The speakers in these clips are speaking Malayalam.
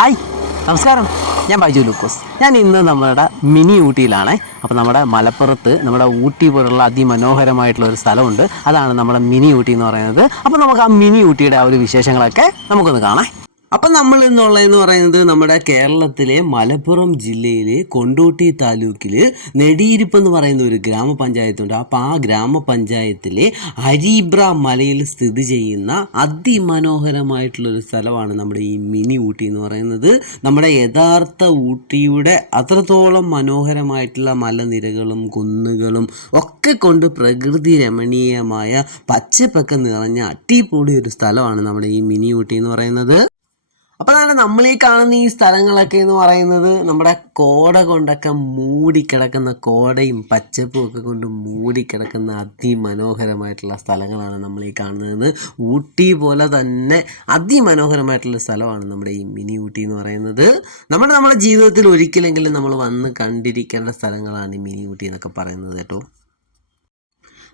ഹായ്, നമസ്കാരം. ഞാൻ ബൈജു ലൂക്കോസ്. ഞാൻ ഇന്ന് നമ്മുടെ മിനി ഊട്ടിയിലാണ്. അപ്പോൾ നമ്മുടെ മലപ്പുറത്ത് നമ്മുടെ ഊട്ടി പോലുള്ള അതിമനോഹരമായിട്ടുള്ള ഒരു സ്ഥലമുണ്ട്. അതാണ് നമ്മുടെ മിനി ഊട്ടി എന്ന് പറയുന്നത്. അപ്പോൾ നമുക്ക് ആ മിനി ഊട്ടിയുടെ ആ ഒരു വിശേഷങ്ങളൊക്കെ നമുക്കൊന്ന് കാണാം. അപ്പം നമ്മൾ ഇന്നുള്ളതെന്ന് പറയുന്നത് നമ്മുടെ കേരളത്തിലെ മലപ്പുറം ജില്ലയിലെ കൊണ്ടോട്ടി താലൂക്കിൽ നെടിയിരിപ്പ് എന്ന് പറയുന്ന ഒരു ഗ്രാമപഞ്ചായത്തുണ്ട്. അപ്പോൾ ആ ഗ്രാമപഞ്ചായത്തിലെ അരീബ്ര മലയിൽ സ്ഥിതി ചെയ്യുന്ന അതിമനോഹരമായിട്ടുള്ളൊരു സ്ഥലമാണ് നമ്മുടെ ഈ മിനി ഊട്ടി എന്ന് പറയുന്നത്. നമ്മുടെ യഥാർത്ഥ ഊട്ടിയുടെ അത്രത്തോളം മനോഹരമായിട്ടുള്ള മലനിരകളും കുന്നുകളും ഒക്കെ കൊണ്ട് പ്രകൃതി രമണീയമായ പച്ചപ്പൊക്കെ നിറഞ്ഞ അടിപൊളി ഒരു സ്ഥലമാണ് നമ്മുടെ ഈ മിനി ഊട്ടി എന്ന് പറയുന്നത്. അപ്പോൾ അതാണ് നമ്മളീ കാണുന്ന ഈ സ്ഥലങ്ങളൊക്കെ എന്ന് പറയുന്നത് നമ്മുടെ കോട കൊണ്ടൊക്കെ മൂടിക്കിടക്കുന്ന, കോടയും പച്ചപ്പും ഒക്കെ കൊണ്ട് മൂടിക്കിടക്കുന്ന അതിമനോഹരമായിട്ടുള്ള സ്ഥലങ്ങളാണ് നമ്മളീ കാണുന്നത്. ഊട്ടി പോലെ തന്നെ അതിമനോഹരമായിട്ടുള്ള സ്ഥലമാണ് നമ്മുടെ ഈ മിനി ഊട്ടി എന്ന് പറയുന്നത്. നമ്മുടെ ജീവിതത്തിൽ ഒരിക്കലെങ്കിലും നമ്മൾ വന്ന് കണ്ടിരിക്കേണ്ട സ്ഥലങ്ങളാണ് ഈ മിനി ഊട്ടി എന്നൊക്കെ പറയുന്നത് കേട്ടോ.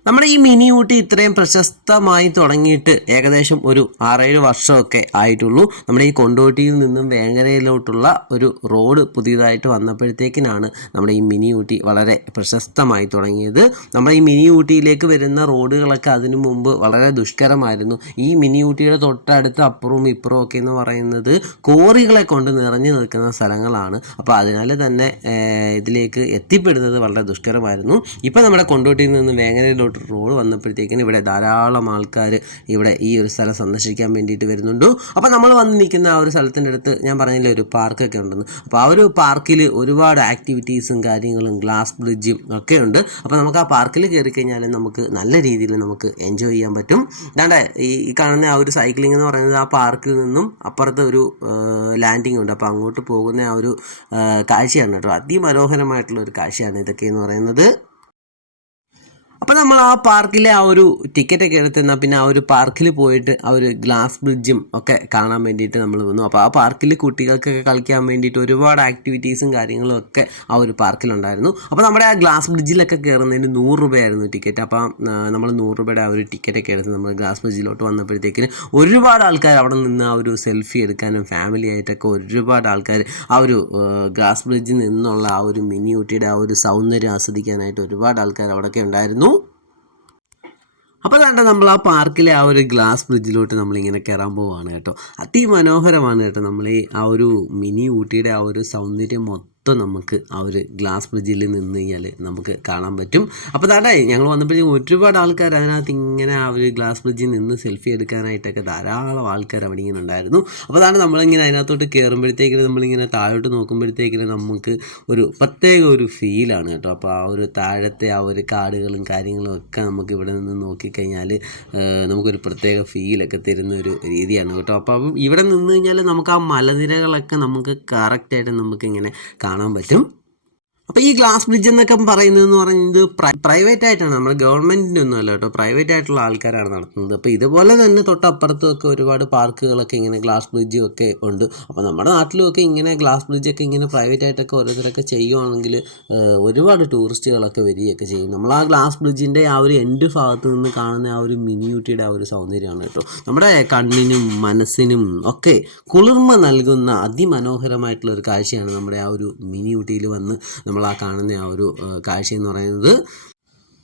നമ്മുടെ ഈ മിനി ഊട്ടി ഇത്രയും പ്രശസ്തമായി തുടങ്ങിയിട്ട് ഏകദേശം ഒരു 6-7 വർഷമൊക്കെ ആയിട്ടുള്ളൂ. നമ്മുടെ ഈ കൊണ്ടോട്ടിയിൽ നിന്നും വേങ്ങരയിലോട്ടുള്ള ഒരു റോഡ് പുതിയതായിട്ട് വന്നപ്പോഴത്തേക്കിനാണ് നമ്മുടെ ഈ മിനി ഊട്ടി വളരെ പ്രശസ്തമായി തുടങ്ങിയത്. നമ്മുടെ ഈ മിനി ഊട്ടിയിലേക്ക് വരുന്ന റോഡുകളൊക്കെ അതിനു മുമ്പ് വളരെ ദുഷ്കരമായിരുന്നു. ഈ മിനി ഊട്ടിയുടെ തൊട്ടടുത്ത് അപ്പുറവും ഇപ്പുറവും ഒക്കെ എന്ന് പറയുന്നത് കോറികളെ കൊണ്ട് നിറഞ്ഞു നിൽക്കുന്ന സ്ഥലങ്ങളാണ്. അപ്പോൾ അതിനാൽ തന്നെ ഇതിലേക്ക് എത്തിപ്പെടുന്നത് വളരെ ദുഷ്കരമായിരുന്നു. ഇപ്പോൾ നമ്മുടെ കൊണ്ടോട്ടിയിൽ നിന്ന് വേങ്ങരയിലോട്ട് റോഡ് വന്നപ്പോഴത്തേക്കിന് ഇവിടെ ധാരാളം ആൾക്കാർ ഇവിടെ ഈ ഒരു സ്ഥലം സന്ദർശിക്കാൻ വേണ്ടിയിട്ട് വരുന്നുണ്ട്. അപ്പോൾ നമ്മൾ വന്ന് നിൽക്കുന്ന ആ ഒരു സ്ഥലത്തിൻ്റെ അടുത്ത് ഞാൻ പറഞ്ഞില്ലേ ഒരു പാർക്കൊക്കെ ഉണ്ടെന്ന്. അപ്പോൾ ആ ഒരു പാർക്കിൽ ഒരുപാട് ആക്ടിവിറ്റീസും കാര്യങ്ങളും ഗ്ലാസ് ബ്രിഡ്ജും ഒക്കെ ഉണ്ട്. അപ്പോൾ നമുക്ക് ആ പാർക്കിൽ കയറി കഴിഞ്ഞാൽ നമുക്ക് നല്ല രീതിയിൽ നമുക്ക് എൻജോയ് ചെയ്യാൻ പറ്റും. അതാണ്ട് ഈ കാണുന്ന ആ ഒരു സൈക്ലിംഗ് എന്ന് പറയുന്നത് ആ പാർക്കിൽ നിന്നും അപ്പുറത്ത് ഒരു ലാൻഡിങ് ഉണ്ട്. അപ്പോൾ അങ്ങോട്ട് പോകുന്ന ആ ഒരു കാഴ്ചയാണ് കേട്ടോ. അതിമനോഹരമായിട്ടുള്ള ഒരു കാഴ്ചയാണ് ഇതൊക്കെ എന്ന് പറയുന്നത്. അപ്പോൾ നമ്മൾ ആ പാർക്കിലെ ആ ഒരു ടിക്കറ്റൊക്കെ എടുത്തെന്നാൽ പിന്നെ ആ ഒരു പാർക്കിൽ പോയിട്ട് ആ ഒരു ഗ്ലാസ് ബ്രിഡ്ജും ഒക്കെ കാണാൻ വേണ്ടിയിട്ട് നമ്മൾ വന്നു. അപ്പോൾ ആ പാർക്കിൽ കുട്ടികൾക്കൊക്കെ കളിക്കാൻ വേണ്ടിയിട്ട് ഒരുപാട് ആക്ടിവിറ്റീസും കാര്യങ്ങളും ഒക്കെ ആ ഒരു പാർക്കിലുണ്ടായിരുന്നു. അപ്പോൾ നമ്മുടെ ആ ഗ്ലാസ് ബ്രിഡ്ജിലൊക്കെ കയറുന്നതിന് 100 രൂപയായിരുന്നു ടിക്കറ്റ്. അപ്പോൾ നമ്മൾ 100 രൂപയുടെ ആ ഒരു ടിക്കറ്റൊക്കെ എടുത്ത് നമ്മൾ ഗ്ലാസ് ബ്രിഡ്ജിലോട്ട് വന്നപ്പോഴത്തേക്കിന് ഒരുപാട് ആൾക്കാർ അവിടെ നിന്ന് ആ ഒരു സെൽഫി എടുക്കാനും ഫാമിലി ആയിട്ടൊക്കെ ഒരുപാട് ആൾക്കാർ ആ ഒരു ഗ്ലാസ് ബ്രിഡ്ജിൽ നിന്നുള്ള ആ ഒരു മിനി ഊട്ടിയുടെ ആ ഒരു സൗന്ദര്യം ആസ്വദിക്കാനായിട്ട് ഒരുപാട് ആൾക്കാർ അവിടെയൊക്കെ ഉണ്ടായിരുന്നു. അപ്പോൾ അതാണ്ട് നമ്മൾ ആ പാർക്കിലെ ആ ഒരു ഗ്ലാസ് ബ്രിഡ്ജിലോട്ട് നമ്മളിങ്ങനെ കയറാൻ പോവുകയാണ് കേട്ടോ. അതിമനോഹരമാണ് കേട്ടോ. നമ്മൾ ഈ ആ ഒരു മിനി ഊട്ടിയുടെ ആ ഒരു സൗന്ദര്യം മൊത്തം നമുക്ക് ആ ഒരു ഗ്ലാസ് ബ്രിഡ്ജിൽ നിന്ന് കഴിഞ്ഞാൽ നമുക്ക് കാണാൻ പറ്റും. അപ്പോൾ അതാണ്ടേ ഞങ്ങൾ വന്നപ്പോഴേക്കും ഒരുപാട് ആൾക്കാർ അതിനകത്ത് ഇങ്ങനെ ആ ഒരു ഗ്ലാസ് ബ്രിഡ്ജിൽ നിന്ന് സെൽഫി എടുക്കാനായിട്ടൊക്കെ ധാരാളം ആൾക്കാർ അവിടെ ഇങ്ങനെ ഉണ്ടായിരുന്നു. അപ്പോൾ അതാണ് നമ്മളിങ്ങനെ അതിനകത്തോട്ട് കയറുമ്പോഴത്തേക്കിന് നമ്മളിങ്ങനെ താഴോട്ട് നോക്കുമ്പോഴത്തേക്കിന് നമുക്ക് ഒരു പ്രത്യേക ഒരു ഫീലാണ് കേട്ടോ. അപ്പോൾ ആ ഒരു താഴത്തെ ആ ഒരു കാടുകളും കാര്യങ്ങളും ഒക്കെ നമുക്ക് ഇവിടെ നിന്ന് നോക്കിക്കഴിഞ്ഞാൽ നമുക്കൊരു പ്രത്യേക ഫീലൊക്കെ തരുന്ന ഒരു രീതിയാണ് കേട്ടോ. അപ്പോൾ ഇവിടെ നിന്ന് കഴിഞ്ഞാൽ നമുക്ക് ആ മലനിരകളൊക്കെ നമുക്ക് കറക്റ്റായിട്ട് നമുക്കിങ്ങനെ കാണാൻ പറ്റും. അപ്പോൾ ഈ ഗ്ലാസ് ബ്രിഡ്ജ് എന്നൊക്കെ പറയുന്നതെന്ന് പറയുന്നത് പ്രൈവറ്റ് ആയിട്ടാണ്, നമ്മൾ ഗവൺമെൻറ്റിൻ്റെ ഒന്നും അല്ല കേട്ടോ, പ്രൈവറ്റ് ആയിട്ടുള്ള ആൾക്കാരാണ് നടത്തുന്നത്. അപ്പോൾ ഇതുപോലെ തന്നെ തൊട്ടപ്പുറത്തുമൊക്കെ ഒരുപാട് പാർക്കുകളൊക്കെ ഇങ്ങനെ ഗ്ലാസ് ബ്രിഡ്ജും ഒക്കെ ഉണ്ട്. അപ്പോൾ നമ്മുടെ നാട്ടിലുമൊക്കെ ഇങ്ങനെ ഗ്ലാസ് ബ്രിഡ്ജൊക്കെ ഇങ്ങനെ പ്രൈവറ്റ് ആയിട്ടൊക്കെ ഓരോരുത്തരൊക്കെ ചെയ്യുവാണെങ്കിൽ ഒരുപാട് ടൂറിസ്റ്റുകളൊക്കെ വരികയൊക്കെ ചെയ്യും. നമ്മൾ ആ ഗ്ലാസ് ബ്രിഡ്ജിൻ്റെ ആ ഒരു എൻഡ് ഭാഗത്ത് നിന്ന് കാണുന്ന ആ ഒരു മിനി ഊട്ടിയുടെ ആ ഒരു സൗന്ദര്യമാണ് കേട്ടോ നമ്മുടെ കണ്ണിനും മനസ്സിനും ഒക്കെ കുളിർമ നൽകുന്ന അതിമനോഹരമായിട്ടുള്ള ഒരു കാഴ്ചയാണ് നമ്മുടെ ആ ഒരു മിനി ഊട്ടിയിൽ വന്ന് നമ്മൾ ആ കാണുന്ന ആ ഒരു കാഴ്ച എന്ന് പറയുന്നത്.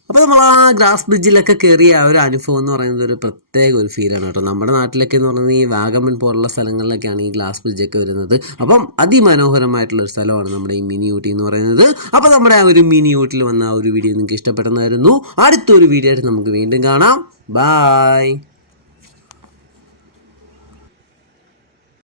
അപ്പോൾ നമ്മൾ ആ ഗ്ലാസ് ബ്രിഡ്ജിലൊക്കെ കയറിയ ആ ഒരു അനുഭവം എന്ന് പറയുന്നത് ഒരു പ്രത്യേക ഒരു ഫീലാണ് കേട്ടോ. നമ്മുടെ നാട്ടിലൊക്കെ എന്ന് പറയുന്നത് ഈ വാഗമൺ പോലുള്ള സ്ഥലങ്ങളിലൊക്കെയാണ് ഈ ഗ്ലാസ് ബ്രിഡ്ജൊക്കെ വരുന്നത്. അപ്പം അതിമനോഹരമായിട്ടുള്ളൊരു സ്ഥലമാണ് നമ്മുടെ ഈ മിനി ഊട്ടി എന്ന് പറയുന്നത്. അപ്പോൾ നമ്മുടെ ആ ഒരു മിനി ഊട്ടിയിൽ വന്ന ആ ഒരു വീഡിയോ നിങ്ങൾക്ക് ഇഷ്ടപ്പെടുന്നതായിരുന്നു. അടുത്തൊരു വീഡിയോ ആയിട്ട് നമുക്ക് വീണ്ടും കാണാം. ബായ്.